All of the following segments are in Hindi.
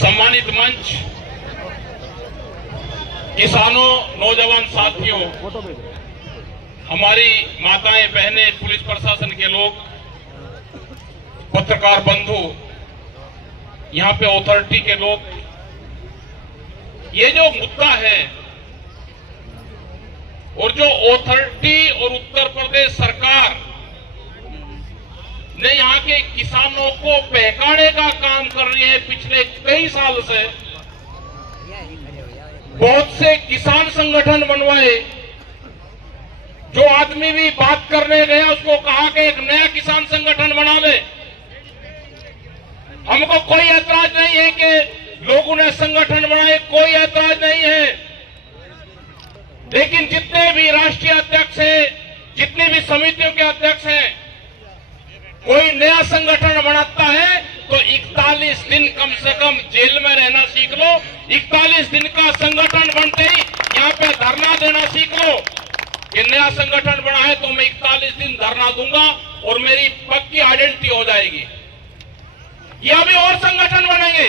सम्मानित मंच, किसानों, नौजवान साथियों, हमारी माताएं, बहनें, पुलिस प्रशासन के लोग, पत्रकार बंधु, यहाँ पे अथॉरिटी के लोग, ये जो मुद्दा है और जो अथॉरिटी और उत्तर प्रदेश सरकार ने यहाँ के किसानों को बहकाने का काम कर रही है पिछले कई साल से। बहुत से किसान संगठन बनवाए, जो आदमी भी बात करने गया उसको कहा कि एक नया किसान संगठन बना ले। हमको कोई ऐतराज नहीं है कि लोगों ने संगठन बनाए, कोई ऐतराज नहीं है, लेकिन जितने भी राष्ट्रीय अध्यक्ष हैं, जितनी भी समितियों के अध्यक्ष हैं, कोई नया संगठन बनाता है तो 41 दिन कम से कम जेल में रहना सीख लो। 41 दिन का संगठन बनते ही यहाँ पे धरना देना सीख लो कि नया संगठन बना है तो मैं 41 दिन धरना दूंगा और मेरी पक्की आइडेंटिटी हो जाएगी। ये अभी और संगठन बनेंगे,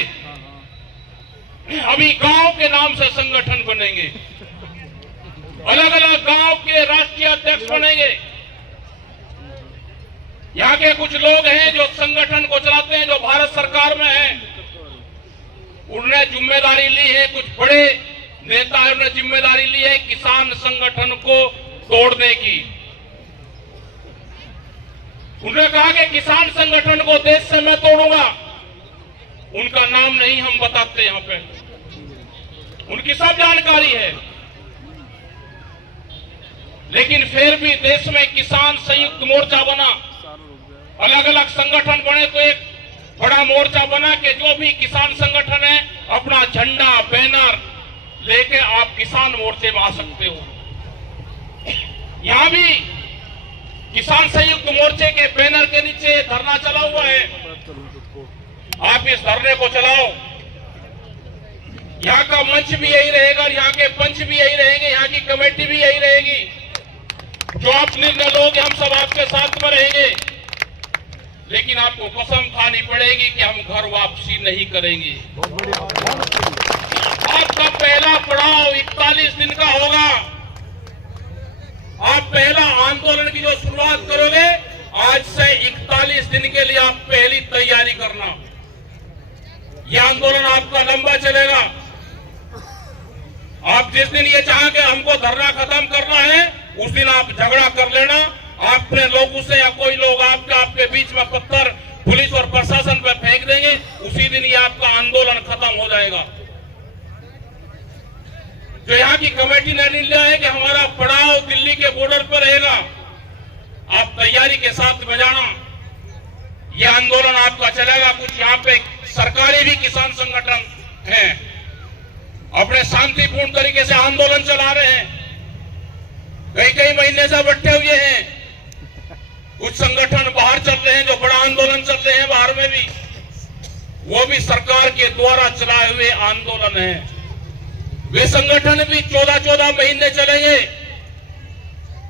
अभी गांव के नाम से संगठन बनेंगे, अलग अलग गांव के राष्ट्रीय अध्यक्ष बनेंगे। यहाँ के कुछ लोग हैं जो संगठन को चलाते हैं, जो भारत सरकार में हैं, उन्होंने जिम्मेदारी ली है। कुछ बड़े नेता है, उन्होंने जिम्मेदारी ली है किसान संगठन को तोड़ने की। उन्होंने कहा कि किसान संगठन को देश से मैं तोड़ूंगा। उनका नाम नहीं हम बताते यहाँ पे, उनकी सब जानकारी है, लेकिन फिर भी देश में किसान संयुक्त मोर्चा बना, अलग अलग संगठन बने, तो एक बड़ा मोर्चा बना कि जो भी किसान संगठन है अपना झंडा, बैनर लेके आप किसान मोर्चे में आ सकते हो। यहां भी किसान संयुक्त मोर्चे के बैनर के नीचे धरना चला हुआ है, आप इस धरने को चलाओ। यहाँ का मंच भी यही रहेगा, यहाँ के पंच भी यही रहेंगे, यहाँ की कमेटी भी यही रहेगी। जो आप निर्णय लोगे हम सब आपके साथ में रहेंगे, लेकिन आपको कसम खानी पड़ेगी कि हम घर वापसी नहीं करेंगे। आपका पहला पड़ाव 41 दिन का होगा। आप पहला आंदोलन की जो शुरुआत करोगे, आज से 41 दिन के लिए आप पहली तैयारी करना। यह आंदोलन आपका लंबा चलेगा। आप जिस दिन ये चाहें कि हमको धरना खत्म करना है, उस दिन आप झगड़ा कर लेना। अपने लोगों से या कोई लोग आपके बीच में पत्थर पुलिस और प्रशासन पर फेंक देंगे, उसी दिन ये आपका आंदोलन खत्म हो जाएगा। जो यहाँ की कमेटी ने निर्णय है कि हमारा पड़ाव दिल्ली के बॉर्डर पर रहेगा, आप तैयारी के साथ बजाना। ये आंदोलन आपका चलेगा। कुछ यहाँ पे सरकारी भी किसान संगठन हैं, अपने शांतिपूर्ण तरीके से आंदोलन चला रहे हैं, कई महीने से बैठे हुए हैं। कुछ संगठन बाहर चल रहे हैं, जो बड़ा आंदोलन चल रहे हैं बाहर में भी, वो भी सरकार के द्वारा चलाए हुए आंदोलन है। वे संगठन भी 14-14 महीने चलेंगे,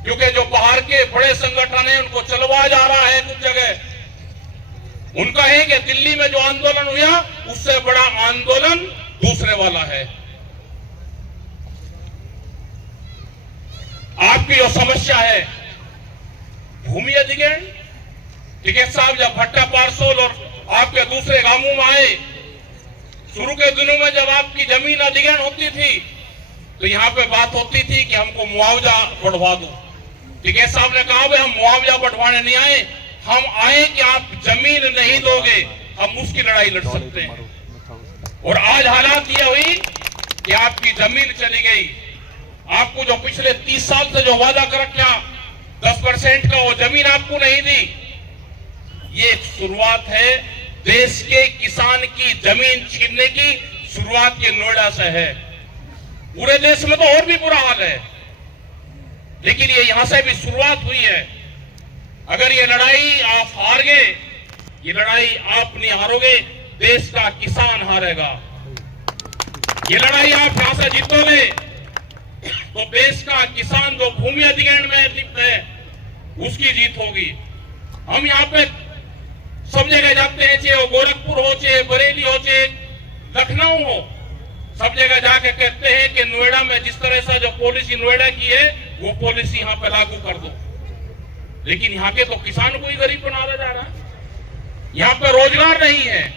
क्योंकि जो बाहर के बड़े संगठन हैं उनको चलवाया जा रहा है कुछ जगह। उनका है कि दिल्ली में जो आंदोलन हुआ उससे बड़ा आंदोलन दूसरे वाला है। आपकी जो समस्या है भूमि अधिग्रहण, टिकैत साहब जब भट्टा पारसोल और आपके दूसरे गांवों में आए, शुरू के दिनों में जब आपकी जमीन अधिग्रहण होती थी तो यहाँ पे बात होती थी कि हमको मुआवजा बढ़वा दो। टिकैत साहब ने कहा हम मुआवजा बढ़वाने नहीं आए, हम आए कि आप जमीन नहीं दोगे, हम उसकी लड़ाई लड़ सकते हैं। और आज हालात ये हुई कि आपकी जमीन चली गई। आपको जो पिछले 30 साल से जो वादा कर रखा 10% का, वो जमीन आपको नहीं दी। ये एक शुरुआत है, देश के किसान की जमीन छीनने की शुरुआत ये नोएडा से है। पूरे देश में तो और भी बुरा हाल है, लेकिन ये यहां से भी शुरुआत हुई है। अगर ये लड़ाई आप हार गए, ये लड़ाई आप नहीं हारोगे, देश का किसान हारेगा। ये लड़ाई आप यहां से जीतोगे तो देश का किसान जो भूमि अधिग्रहण में लिप्त है उसकी जीत होगी। हम यहाँ पे सब जगह जाते हैं, चाहे वो गोरखपुर हो, चाहे बरेली हो, चाहे लखनऊ हो, सब जगह जाके कहते हैं कि नोएडा में जिस तरह से जो पॉलिसी नोएडा की है वो पॉलिसी यहाँ पे लागू कर दो। लेकिन यहाँ के तो किसान को ही गरीब बनाया जा रहा है। यहाँ पे रोजगार नहीं है,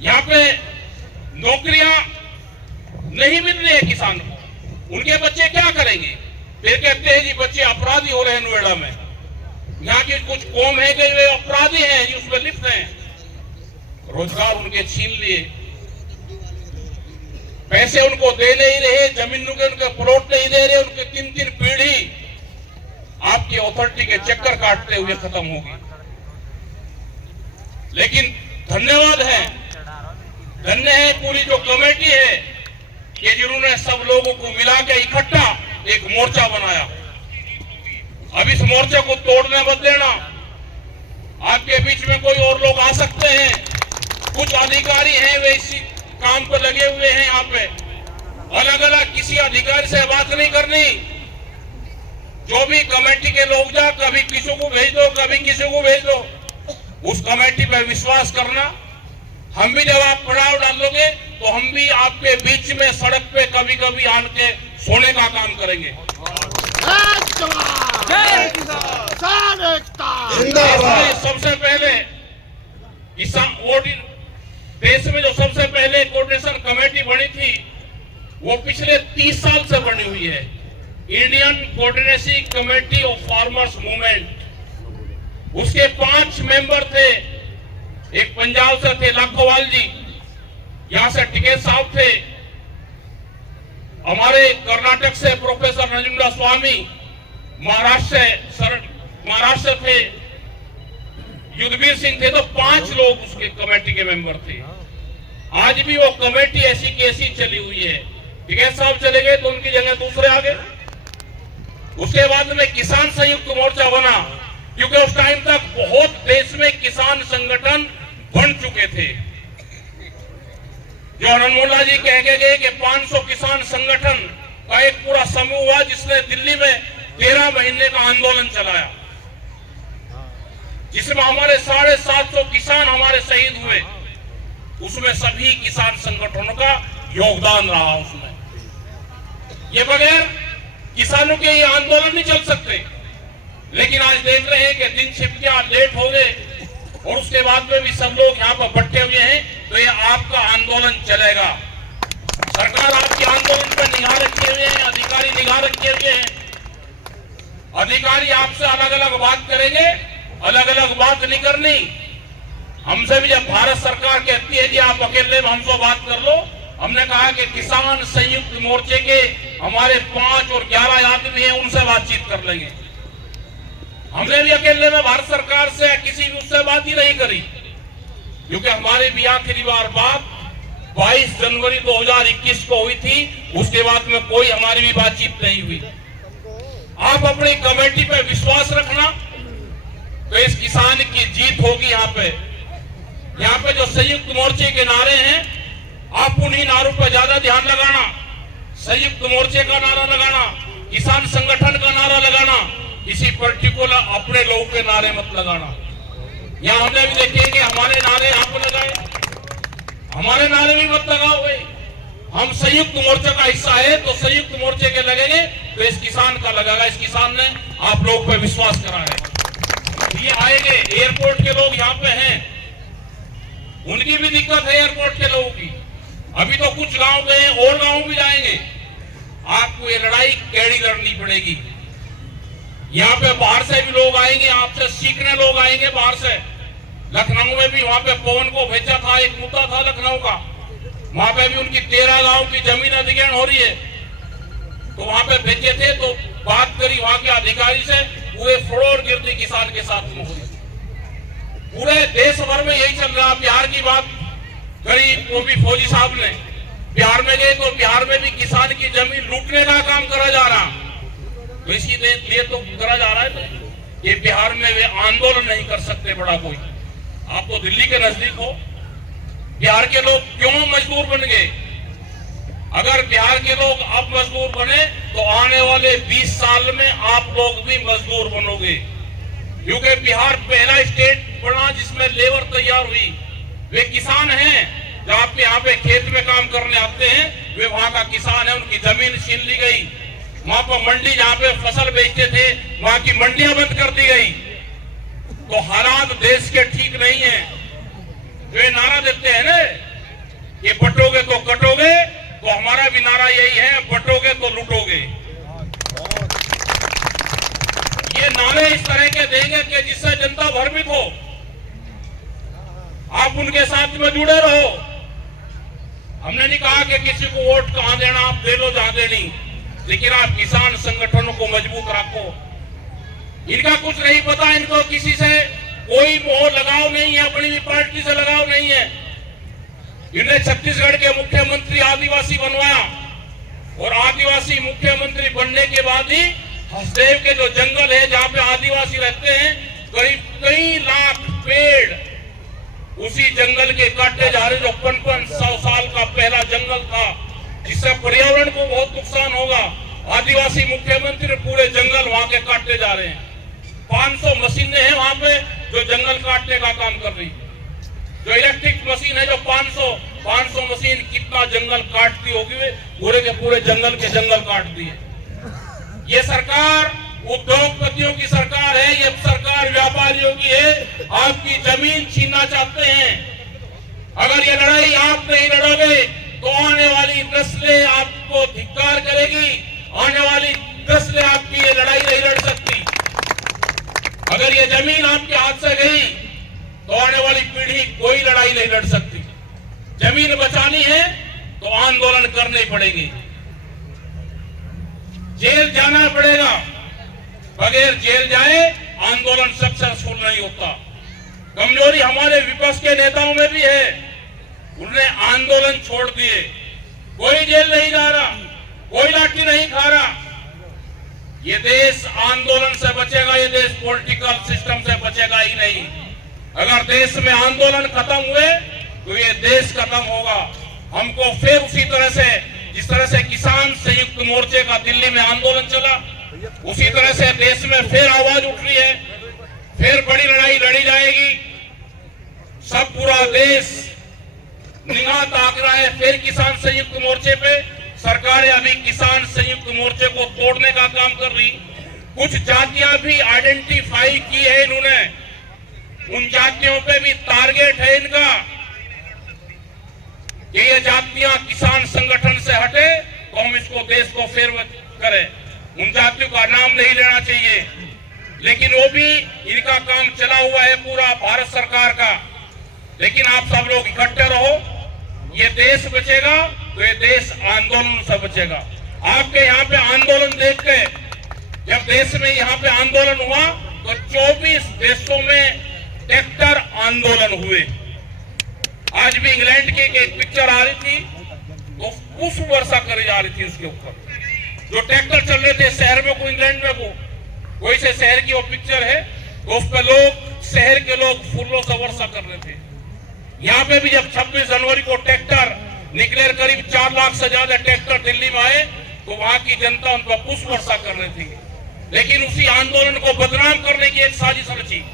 यहाँ पे नौकरियां नहीं मिल रही है किसान को। उनके बच्चे क्या करेंगे? फिर कहते हैं जी बच्चे अपराधी हो रहे हैं नोएडा में। यहाँ की कुछ कौम है कि वे अपराधी हैं, जी उसमें लिप्त हैं। रोजगार उनके छीन लिए, पैसे उनको दे नहीं रहे, जमीन के उनके प्लॉट नहीं दे रहे, उनके 3-3 पीढ़ी आपकी अथॉरिटी के चक्कर काटते हुए खत्म होगी। लेकिन धन्यवाद है, धन्य है पूरी जो कमेटी है कि जिन्होंने सब लोगों को मिला के इकट्ठा एक मोर्चा बनाया। अब इस मोर्चे को तोड़ने मत देना। आपके बीच में कोई और लोग आ सकते हैं, कुछ अधिकारी हैं वे इसी काम पर लगे हुए हैं। यहाँ पे अलग अलग किसी अधिकारी से बात नहीं करनी। जो भी कमेटी के लोग जा, कभी किसी को भेज दो, कभी किसी को भेज दो, उस कमेटी पर विश्वास करना। हम भी जब आप पड़ाव डालोगे तो हम भी आपके बीच में सड़क पे कभी कभी आन के सोने का काम करेंगे। सबसे पहले देश में जो सबसे पहले कोऑर्डिनेशन कमेटी बनी थी वो पिछले 30 साल से बनी हुई है, Indian coordination committee of farmers movement. उसके 5 मेंबर थे। एक पंजाब से थे लाखोवाल जी, यहां से टिकैत साहब थे, हमारे कर्नाटक से प्रोफेसर नजुंद्र स्वामी, महाराष्ट्र थे युद्धवीर सिंह थे। तो 5 लोग उसके कमेटी के मेंबर थे। आज भी वो कमेटी ऐसी की ऐसी चली हुई है। टिकैत साहब चले गए तो उनकी जगह दूसरे आ गए। उसके बाद में किसान संयुक्त मोर्चा बना, क्योंकि उस टाइम तक बहुत देश में किसान संगठन बन चुके थे। जो हनमोला जी कह के गए कि 500 किसान संगठन का एक पूरा समूह हुआ जिसने दिल्ली में 13 महीने का आंदोलन चलाया, जिसमें हमारे 750 किसान हमारे शहीद हुए। उसमें सभी किसान संगठनों का योगदान रहा। उसमें ये बगैर किसानों के ये आंदोलन नहीं चल सकते। लेकिन आज देख रहे हैं कि दिन छिप गया, लेट हो गए और उसके बाद में भी सब लोग यहाँ पर बट्टे हुए हैं। तो ये आपका आंदोलन चलेगा। सरकार आपके आंदोलन पर निगाह रखे हुए हैं, अधिकारी निगाह रखे हुए हैं। अधिकारी आपसे अलग अलग बात करेंगे, अलग अलग बात नहीं करनी। हमसे भी जब भारत सरकार कहती है कि आप अकेले में हमसे बात कर लो, हमने कहा कि किसान संयुक्त मोर्चे के हमारे 5 और 11 आदमी हैं, उनसे बातचीत कर लेंगे। हमने भी अकेले में भारत सरकार से किसी भी उससे बात ही नहीं करी, क्योंकि हमारे भी आखिरी बार बात 22 जनवरी 2021 को हुई थी। उसके बाद में कोई हमारी भी बातचीत नहीं हुई। आप अपनी कमेटी पे विश्वास रखना, तो इस किसान की जीत होगी। यहाँ पे जो संयुक्त मोर्चे के नारे हैं, आप उन्हीं नारों पर ज्यादा ध्यान लगाना। संयुक्त मोर्चे का नारा लगाना, किसान संगठन का नारा लगाना, किसी पर्टिकुलर अपने लोगों के नारे मत लगाना। यहाँ हमने भी देखे कि हमारे नारे आप लगाए, हमारे नारे भी मत लगाओ भाई। हम संयुक्त मोर्चे का हिस्सा है तो संयुक्त मोर्चे के लगेंगे, तो इस किसान का लगेगा। इस किसान ने आप लोग पे विश्वास करा है। ये आएंगे, एयरपोर्ट के लोग यहाँ पे हैं, उनकी भी दिक्कत है एयरपोर्ट के लोगों की। अभी तो कुछ गांव गए हैं, और गांव भी जाएंगे। आपको ये लड़ाई कैडी लड़नी पड़ेगी। यहाँ पे बाहर से भी लोग आएंगे, आपसे सीखने लोग आएंगे बाहर से। लखनऊ में भी वहां पे पवन को भेजा था, एक मुद्दा था लखनऊ का, वहां पे भी उनकी 13 गांव की जमीन अधिग्रहण हो रही है, तो वहां पे भेजे थे। तो बात करी वहां के अधिकारी से, पूरे फ्लोर गिरती किसान के साथ में हुई। पूरे देश भर में यही चल रहा। बिहार की बात करी वो भी फौजी साहब ने, बिहार में गए तो बिहार में भी किसान की जमीन लूटने का काम करा जा रहा। तो इसीलिए तो करा जा रहा है। तो ये बिहार में वे आंदोलन नहीं कर सकते बड़ा कोई। आप तो दिल्ली के नजदीक हो। बिहार के लोग क्यों मजदूर बन गए? अगर बिहार के लोग अब मजदूर बने तो आने वाले 20 साल में आप लोग भी मजदूर बनोगे, क्योंकि बिहार पहला स्टेट बना जिसमें लेबर तैयार हुई। वे किसान हैं, जो आपके यहाँ पे खेत में काम करने आते हैं वे वहां का किसान है, उनकी जमीन छीन ली गई। वहां पर मंडी जहाँ पे फसल बेचते थे वहां की मंडियां बंद कर दी गई। तो हालात देश के ठीक नहीं है। वे नारा देते हैं ना, ये बटोगे तो कटोगे, तो हमारा भी नारा यही है, बटोगे तो लूटोगे। ये नारे इस तरह के देंगे कि जिससे जनता भ्रमित हो, आप उनके साथ में जुड़े रहो। हमने नहीं कहा कि किसी को वोट कहां देना, आप दे लो जहां देनी, लेकिन आप किसान संगठनों को मजबूत रखो। इनका कुछ नहीं पता, इनको किसी से कोई मोह लगाव नहीं है, अपनी भी पार्टी से लगाव नहीं है। इन्हें छत्तीसगढ़ के मुख्यमंत्री आदिवासी बनवाया और आदिवासी मुख्यमंत्री बनने के बाद ही हसदेव के जो जंगल है जहां पे आदिवासी रहते हैं, करीब कई लाख पेड़ उसी जंगल के काटे जा रहे, जो 500 साल का पहला जंगल था, जिससे पर्यावरण को बहुत नुकसान होगा। आदिवासी मुख्यमंत्री पूरे जंगल वहां के काटते जा रहे हैं। 500 मशीनें हैं वहां पे जो जंगल काटने का काम कर रही। जो इलेक्ट्रिक मशीन है, जो 500 मशीन कितना जंगल काटती होगी, पूरे के पूरे जंगल के जंगल काट दिए। ये सरकार उद्योगपतियों की सरकार है, ये सरकार व्यापारियों की है। आपकी जमीन छीनना चाहते हैं। अगर ये लड़ाई आप नहीं लड़ोगे तो आने वाली नस्लें आपको धिक्कार करेगी। आने वाली नस्लें आपकी ये लड़ाई नहीं लड़ सकती। अगर ये जमीन आपके हाथ से गई तो आने वाली पीढ़ी कोई लड़ाई नहीं लड़ सकती। जमीन बचानी है तो आंदोलन करने पड़ेंगे, जेल जाना पड़ेगा। बगैर जेल जाए आंदोलन सक्सेसफुल नहीं होता। कमजोरी हमारे विपक्ष के नेताओं में भी है, उन्होंने आंदोलन छोड़ दिए। कोई जेल नहीं जा रहा, कोई लाठी नहीं खा रहा। ये देश आंदोलन से बचेगा, ये देश पॉलिटिकल सिस्टम से बचेगा ही नहीं। अगर देश में आंदोलन खत्म हुए तो ये देश खत्म होगा। हमको फिर उसी तरह से, जिस तरह से किसान संयुक्त मोर्चे का दिल्ली में आंदोलन चला, उसी तरह से देश में फिर आवाज उठ रही है, फिर बड़ी लड़ाई लड़ी जाएगी। सब पूरा देश निगाह ताक रहा है फिर किसान संयुक्त मोर्चे पे। सरकार अभी किसान संयुक्त मोर्चे को तोड़ने का काम कर रही। कुछ जातियां भी आइडेंटिफाई की है इन्होंने, उन जातियों पे भी टारगेट है इनका कि ये जातियां किसान संगठन से हटे तो हम इसको देश को फेर करें। उन जातियों का नाम नहीं लेना चाहिए, लेकिन वो भी इनका काम चला हुआ है पूरा भारत सरकार का। लेकिन आप सब लोग इकट्ठे रहो, ये देश बचेगा तो ये देश आंदोलन से बचेगा। आपके यहाँ पे आंदोलन देख के, जब देश में यहाँ पे आंदोलन हुआ तो 24 देशों में ट्रैक्टर आंदोलन हुए। आज भी इंग्लैंड की एक पिक्चर आ रही थी तो पुष्प वर्षा करी जा रही थी उसके ऊपर, जो ट्रैक्टर चल रहे थे शहर में को इंग्लैंड में को कोई से शहर की वो पिक्चर है, तो उस पर लोग, शहर के लोग फूलों से वर्षा कर रहे थे। यहाँ पे भी जब 26 जनवरी को ट्रैक्टर निकले, करीब 4 लाख से ज्यादा ट्रैक्टर दिल्ली में आए, तो वहां की जनता उन पर पुष्प वर्षा कर रही थी। लेकिन उसी आंदोलन को बदनाम करने की एक साजिश रची।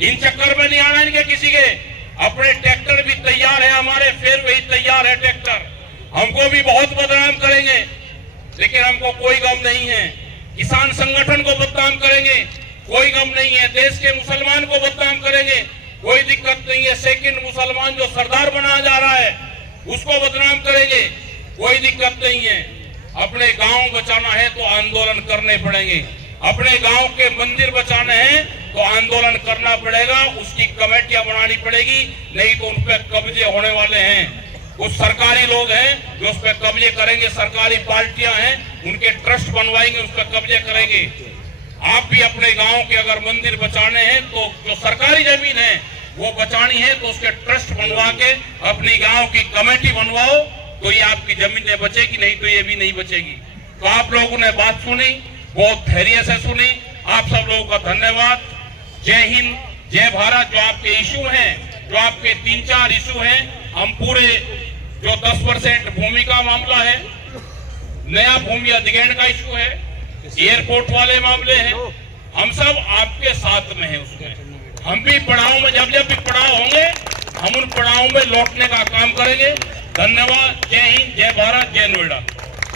इन चक्कर में नहीं आना इनके किसी के। अपने ट्रैक्टर भी तैयार है हमारे, फिर वही तैयार है ट्रैक्टर। हमको भी बहुत बदनाम करेंगे, लेकिन हमको कोई गम नहीं है। किसान संगठन को बदनाम करेंगे, कोई गम नहीं है। देश के मुसलमान को बदनाम करेंगे, कोई दिक्कत नहीं है। सेकंड मुसलमान जो सरदार बनाया जा रहा है उसको बदनाम करेंगे, कोई दिक्कत नहीं है। अपने गांव बचाना है तो आंदोलन करने पड़ेंगे। अपने गांव के मंदिर बचाने हैं तो आंदोलन करना पड़ेगा, उसकी कमेटियां बनानी पड़ेगी, नहीं तो उन पर कब्जे होने वाले हैं। कुछ सरकारी लोग हैं जो उस पर कब्जे करेंगे, सरकारी पार्टियां हैं, उनके ट्रस्ट बनवाएंगे, उस पर कब्जे करेंगे। आप भी अपने गांव के अगर मंदिर बचाने हैं तो जो सरकारी जमीन है वो बचानी है तो उसके ट्रस्ट बनवा के अपनी गांव की कमेटी बनवाओ, तो ये आपकी जमीनें बचेगी, नहीं तो ये भी नहीं बचेगी। तो आप लोगों ने बात सुनी, बहुत धैर्य से सुनी। आप सब लोगों का धन्यवाद। जय हिंद, जय भारत। जो आपके इशू हैं, जो आपके 3-4 इशू हैं, हम पूरे जो 10% भूमि का मामला है, नया भूमि अधिग्रहण का इशू है, एयरपोर्ट वाले मामले हैं, हम सब आपके साथ में हैं। उसमें हम भी पड़ाव में, जब जब भी पड़ाव होंगे हम उन पड़ाव गांव में लौटने का काम करेंगे। धन्यवाद। जय हिंद, जय भारत, जय नोएडा।